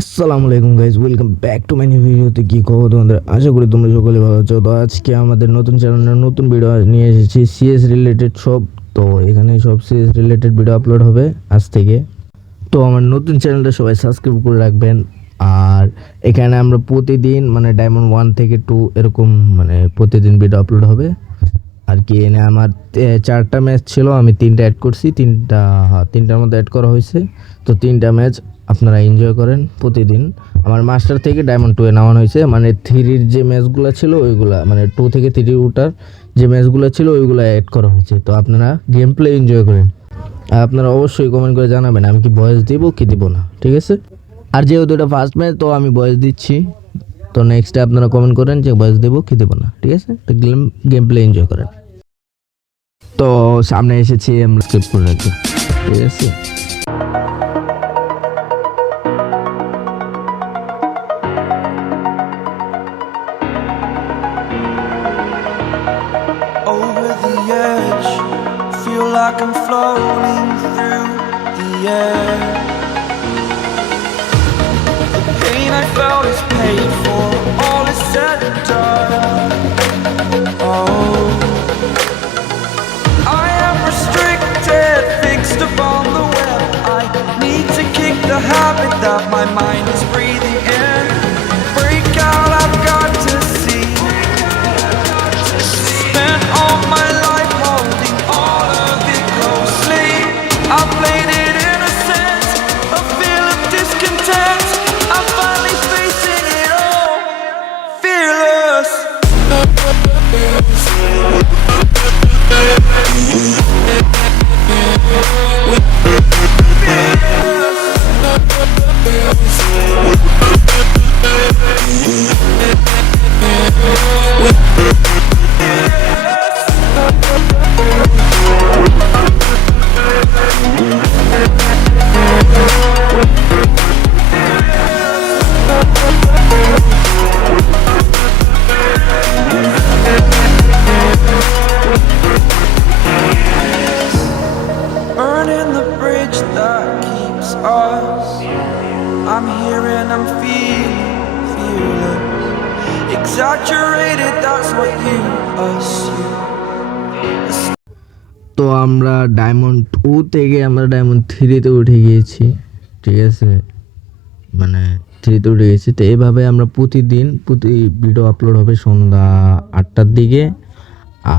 আসসালামু আলাইকুম guys, welcome back to my new ভিডিওতে। কী খবর তোমাদের? আশা করি তোমরা সকলে ভালো আছো। তো আজকে আমাদের নতুন চ্যানেলের নতুন ভিডিও নিয়ে এসেছি, সিএস রিলেটেড সব। তো এখানে সব সিএস রিলেটেড ভিডিও আপলোড হবে আজ থেকে। তো আমার নতুন চ্যানেলটা সবাই সাবস্ক্রাইব করে রাখবেন। আর এখানে আমরা প্রতিদিন মানে ডায়মন্ড 1 থেকে 2 এরকম মানে প্রতিদিন ভিডিও আপলোড হবে আর কি। এনে আমার 4টা ম্যাচ ছিল, আমি 3টা অ্যাড করছি, তিনটার মধ্যে অ্যাড করা হয়েছে। তো 3টা ম্যাচ আপনারা এনজয় করেন প্রতিদিন। আমার মাস্টার থেকে ডায়মন্ড 2 এ নামানো হয়েছে, মানে 3-র যে ম্যাচগুলো ছিল ওইগুলা, মানে 2 থেকে 3 ওঠার যে ম্যাচগুলো ছিল ওইগুলো অ্যাড করা হয়েছে। তো আপনারা গেম প্লে এনজয় করেন। আর আপনারা অবশ্যই কমেন্ট করে জানাবেন আমি কি ভয়েস দিব কি দিব না, ঠিক আছে? আর যেহেতু এটা ফার্স্ট ম্যাচ তো আমি ভয়েস দিচ্ছি। তো নেক্সটে আপনারা কমেন্ট করেন যে ভয়েস দেবো কি দেবো না, ঠিক আছে? তো গেম প্লে এনজয় করেন। তো সামনে এসেছি, আমরা স্কিপ করে রাখবো, ঠিক আছে? Over the edge, feel like I'm floating through the air. The pain I felt is paid for, all is said and done. Oh, I am restricted, fixed upon the web. I need to kick the habit that my mind is breathing in. Break out, I've got to see. Spent all my life holding all of it closely. I played it innocent, a feel of discontent. I'm finally facing it all, fearless. Burning the bridge that keeps us. I'm here and I'm feeling fearless. Exaggerated, that's what you assume. তো আমরা ডায়মন্ড 2 থেকে আমরা ডায়মন্ড 3-তে উঠে গিয়েছি, ঠিক আছে? মানে 3-তে উঠে গেছি। তো এইভাবে আমরা প্রতি ভিডিও আপলোড হবে সন্ধ্যা 8টার দিকে।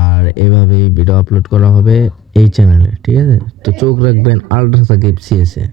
আর এভাবেই ভিডিও আপলোড করা হবে এই চ্যানেলে, ঠিক আছে? তো চোখ রাখবেন আলট্রা সাকিব সিএসএ।